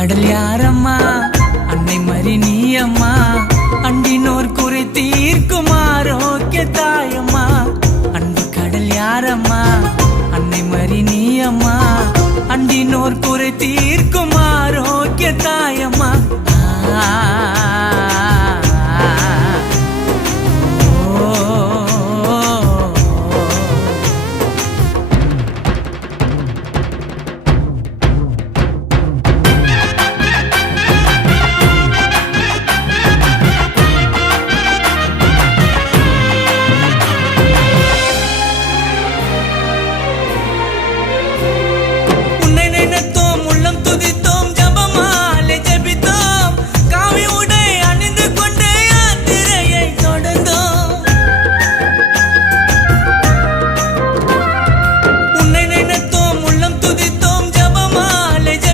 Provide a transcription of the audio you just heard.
கடல் யாரம்மா அன்னை மறி நீ அம்மா அண்டினோர் குறை தீர்க்கும் ஆரோக்கிய தாயம்மா அன்பு கடல் யாரம்மா அன்னை மறி நீ அம்மா அண்டினோர் குறை தீர்க்கும் ஆரோக்கிய தாயம்மா